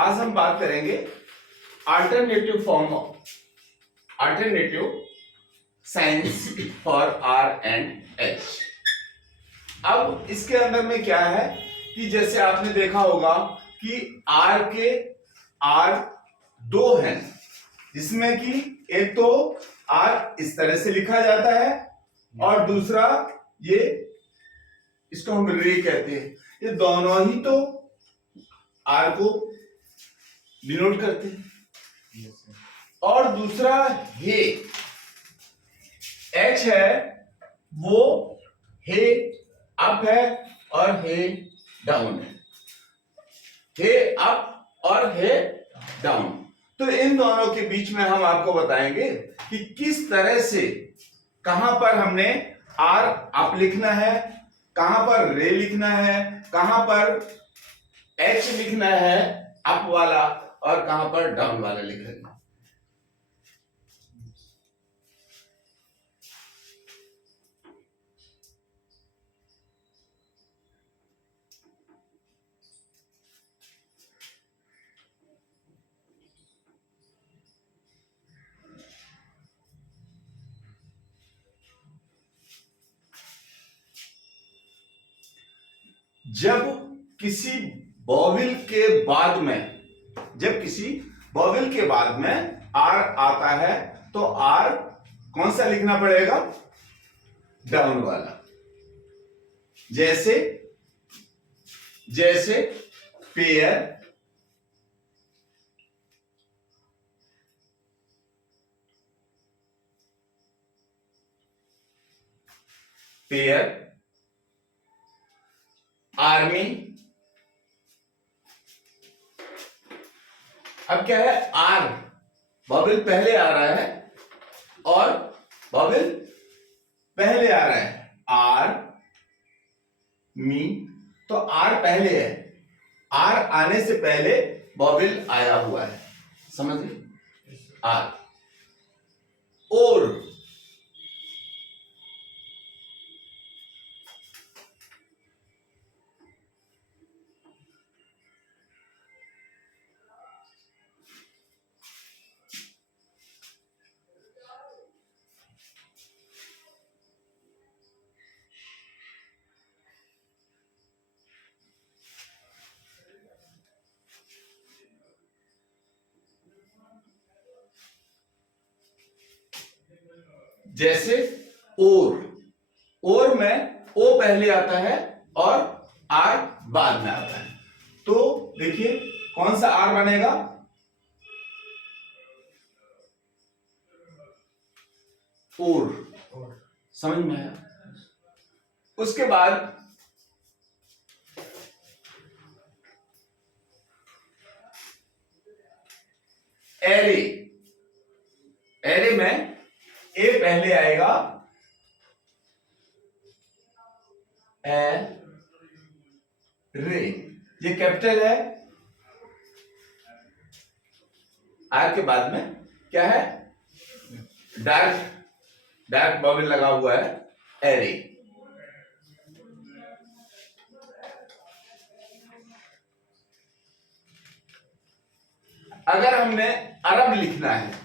आज हम बात करेंगे alternative form of alternative science for R and H. अब इसके अंदर में क्या है कि जैसे आपने देखा होगा कि आर के आर दो हैं, जिसमें कि एक तो आर इस तरह से लिखा जाता है और दूसरा ये, इसको हम रे कहते हैं। ये दोनों ही तो आर को डिनोट करते हैं। और दूसरा हे एच है, वो हे अप है और हे डाउन है। हे अप और हे डाउन। तो इन दोनों के बीच में हम आपको बताएंगे कि किस तरह से, कहां पर हमने आर अप लिखना है, कहां पर रे लिखना है, कहां पर एच लिखना है अप वाला और कहां पर डाउन वाला लिखना है। जब किसी वॉवेल के बाद में आर आता है तो आर कौन सा लिखना पड़ेगा? डाउन वाला। जैसे पेयर, आर्मी। अब क्या है, आर बबल पहले आ रहा है और बबल पहले आ रहा है, आर मी, तो आर पहले है, आर आने से पहले बबल आया हुआ है, समझिए। आर और जैसे और में ओ पहले आता है और आर बाद में आता है। तो देखिए कौन सा आर बनेगा? और समझ में आया? उसके बाद एरे में ए पहले आएगा, ए रे, ये कैपिटल है। आर के बाद में क्या है? डार्क बबल लगा हुआ है, एरे। अगर हमने अरब लिखना है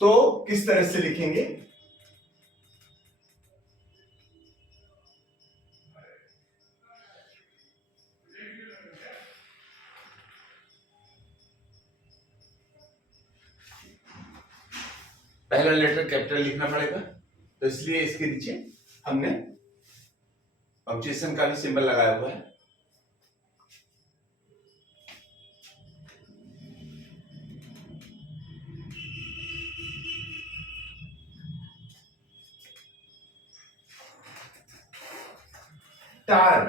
तो किस तरह से लिखेंगे? पहला लेटर कैपिटल लिखना पड़ेगा, तो इसलिए इसके नीचे हमने पंक्चुएशन का भी सिंबल लगाया हुआ है। टार,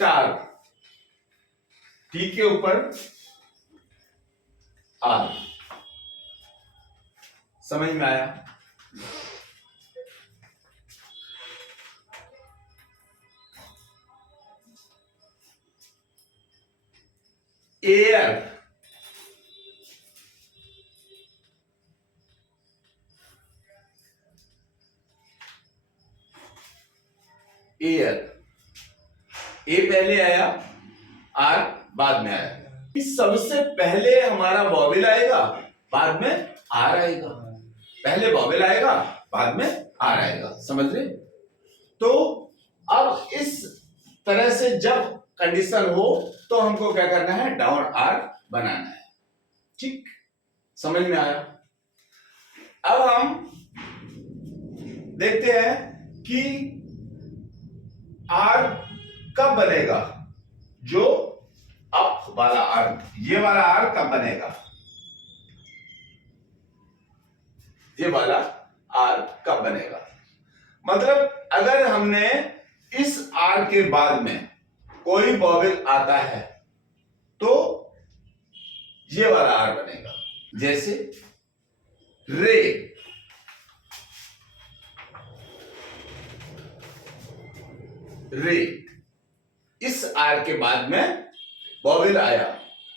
टार, टी के ऊपर आर। समझ में आया? एयर, एयर, ए पहले आया, आर बाद में आया। सबसे पहले हमारा वॉवेल आएगा, बाद में आर आएगा। पहले वॉवेल आएगा, बाद में आर आएगा। समझ रहे? तो अब इस तरह से जब कंडीशन हो तो हमको क्या करना है, डाउन आर बनाना है। ठीक, समझ में आया? अब हम देखते हैं कि आर कब बनेगा, जो अप वाला आर, ये वाला आर कब बनेगा, ये वाला आर कब बनेगा। मतलब अगर हमने इस आर के बाद में कोई वॉवेल आता है तो ये वाला आर बनेगा। जैसे रे, रे, इस आर के बाद में वॉवेल आया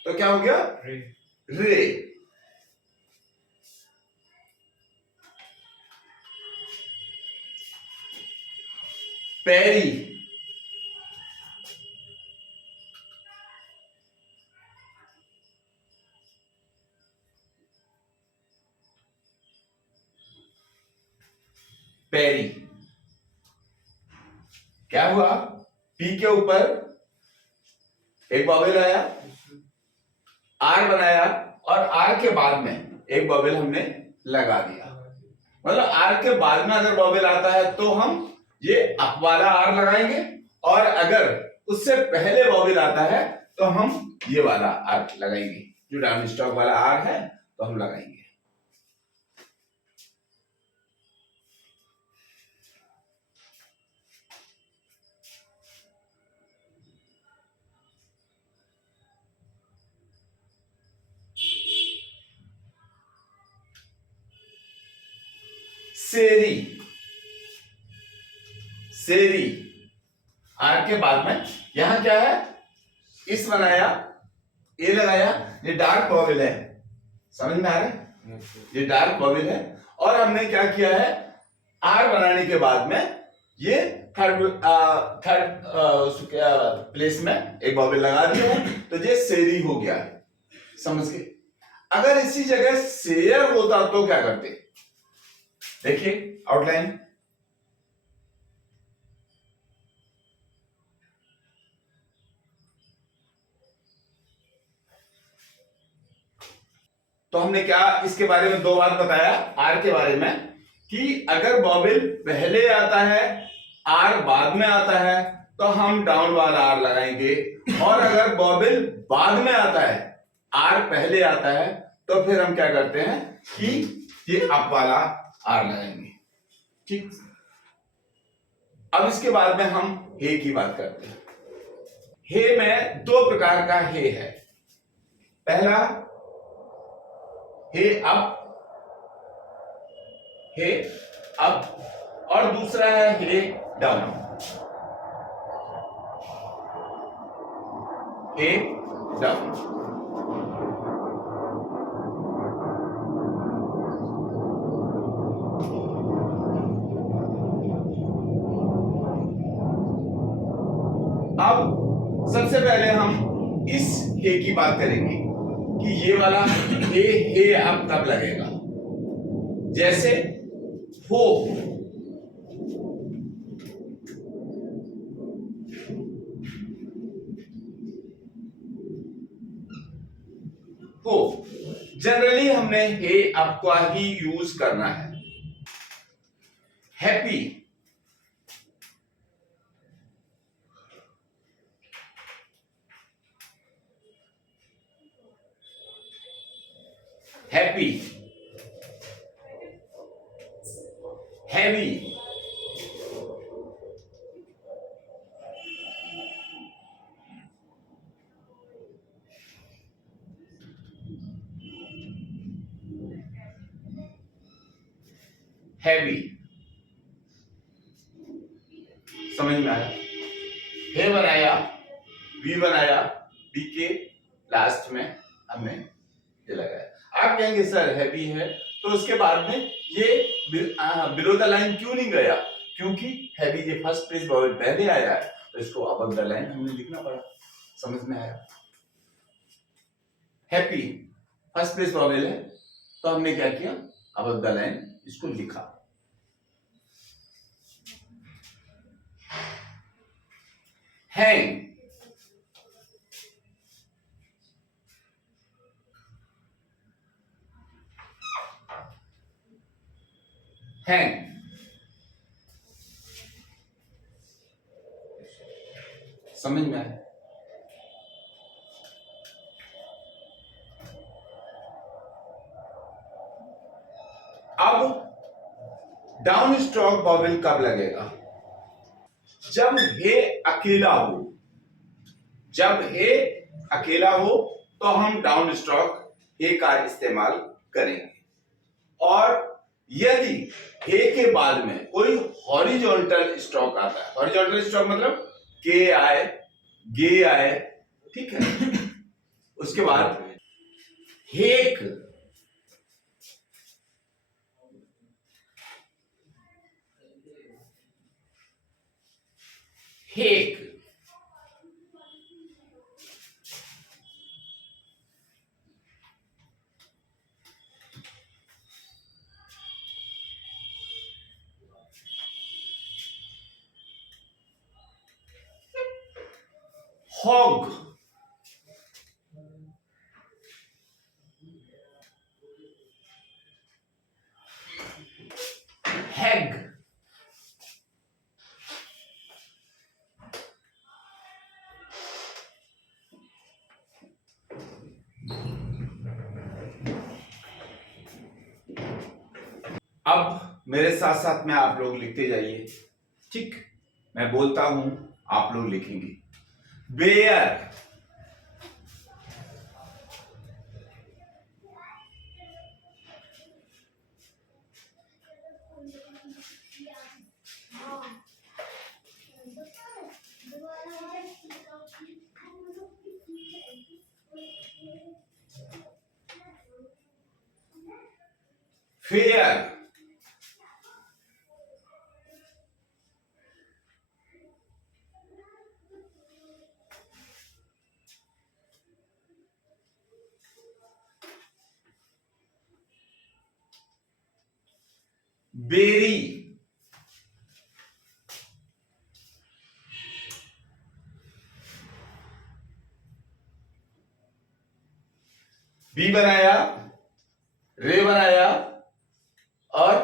तो क्या हो गया, रे, रे। पैरी, पैरी, क्या हुआ, पी के ऊपर एक वॉवेल आया, आर बनाया और आर के बाद में एक वॉवेल हमने लगा दिया। मतलब आर के बाद में अगर वॉवेल आता है तो हम ये अप वाला आर लगाएंगे, और अगर उससे पहले वॉवेल आता है तो हम ये वाला आर लगाएंगे। जो डाउन स्टॉप वाला आर है तो हम लगाएंगे। सेरी, सेरी, आर के बाद में यहां क्या है, इस बनाया, ए लगाया, ये डार्क वॉवेल है। समझ में आ रहा है? ये डार्क वॉवेल है और हमने क्या किया है, आर बनाने के बाद में ये थर्ड प्लेस में एक वॉवेल लगा दिया है, तो ये सेरी हो गया है। समझ गए? अगर इसी जगह शेयर होता तो क्या करते, देखिए आउटलाइन। तो हमने क्या इसके बारे में दो बात बताया आर के बारे में, कि अगर वॉवेल पहले आता है, आर बाद में आता है तो हम डाउन वाला आर लगाएंगे, और अगर वॉवेल बाद में आता है, आर पहले आता है, तो फिर हम क्या करते हैं कि ये अप वाला आर लगाएंगे। ठीक, अब इसके बाद में हम हे की बात करते हैं। हे में दो प्रकार का हे है। पहला हे अप, हे अप, और दूसरा है हे डाउन, हे डाउन। अब सबसे पहले हम इस हे की बात करेंगे कि ये वाला हे अब कब लगेगा। जैसे हो, हो जनरली हमने हे अब का ही यूज करना है। Happy, happy, heavy, heavy. समझ में आया? हे बनाया, वी बनाया, बी के लास्ट में हमने ये लगाया। आप कहेंगे सर हैवी है तो उसके बाद में ये बिलो द लाइन क्यों नहीं गया, क्योंकि हैवी ये फर्स्ट प्लेस वॉवेल पहले आया है तो इसको अबव द लाइन हमने लिखना पड़ा। समझ में आया? हैप्पी फर्स्ट प्लेस वॉवेल है तो हमने क्या किया, अबव द लाइन इसको लिखा। हैंग हैंग समझ में आया? अब डाउन स्ट्रोक वॉवेल कब लगेगा? जब हे अकेला हो। जब हे अकेला हो तो हम डाउन स्ट्रोक हे का इस्तेमाल करेंगे। और यदि हे के बाद में कोई हॉरिजॉन्टल स्ट्रोक आता है, हॉरिजॉन्टल स्ट्रोक मतलब के आए, गे आए, ठीक है, उसके बाद हेक, हेक, हॉग, हैग, अब मेरे साथ साथ में आप लोग लिखते जाइए, ठीक? मैं बोलता हूं आप लोग लिखेंगे। बेयर, फेयर, बेरी, बी बनाया, रे बनाया और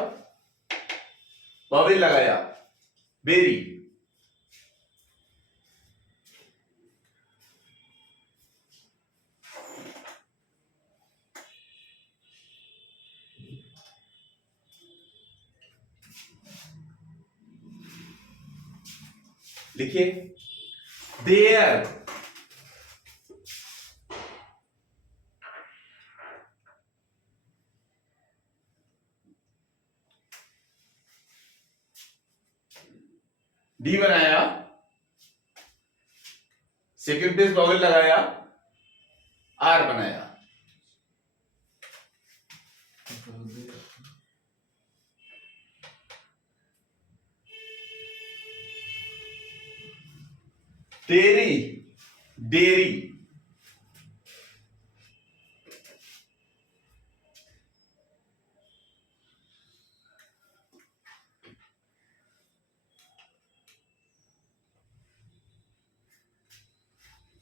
वॉवेल लगाया, बेरी। लिखिए, देयर, डी बनाया, सेकंड प्लेस वॉवेल लगाया, आर बनाया, तेरी, डेरी,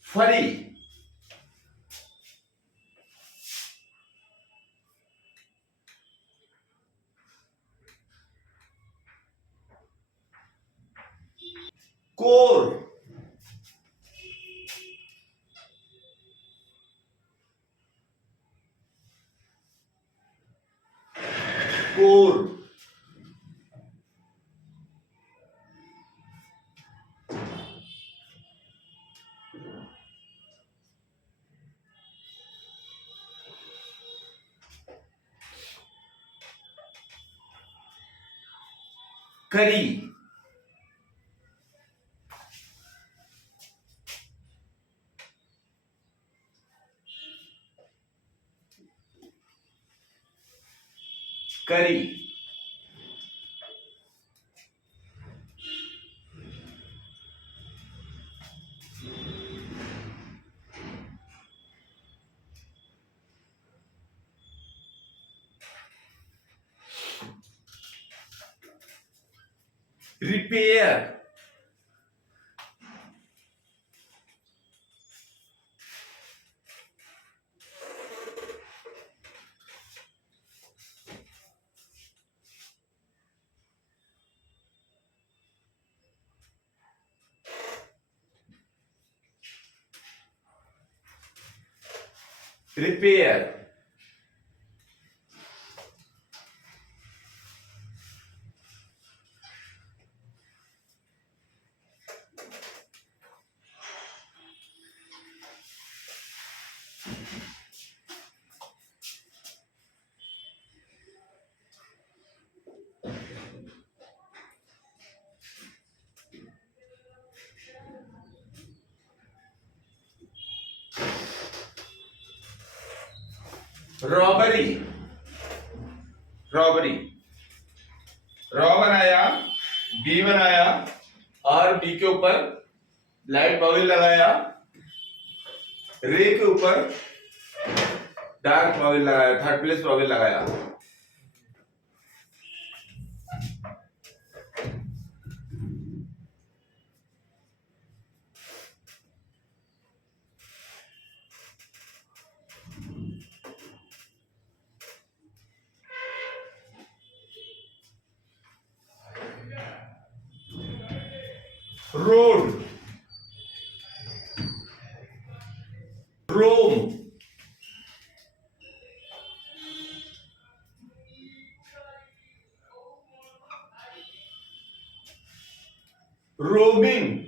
फरी, कोर, कोर, करी, करी, repair, repair, robbery, robbery, raw बनाया, बी बनाया और बी के ऊपर लाइट बॉयल लगाया, रे के ऊपर डार्क बॉयल लगाया, थर्ड प्लेस बॉयल लगाया। रोड, रोम, रोमिंग,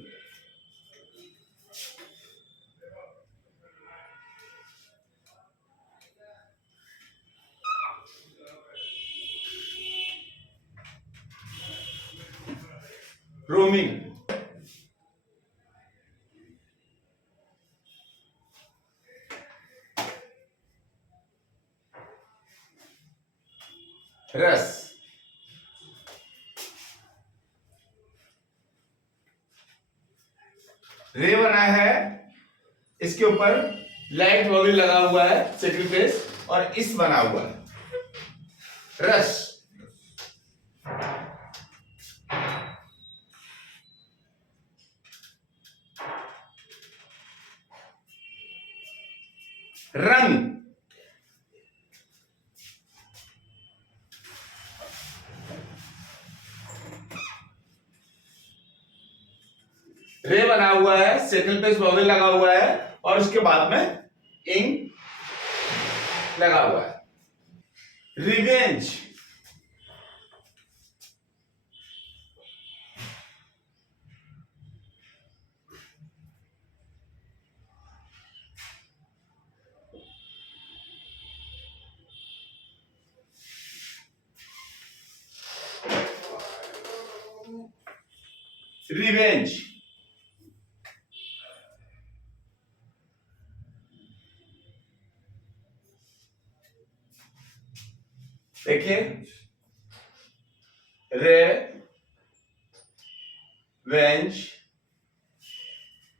रोमिंग, रस, रे बना है, इसके ऊपर लाइट बॉडी लगा हुआ है सेकंड फेस और इस बना हुआ है रस, रंग, रे बना हुआ है, सेकंड पेज बॉबल लगा हुआ है और उसके बाद में इंक लगा हुआ है। रिवेंज, रिवेंज, देखिए रे वेंज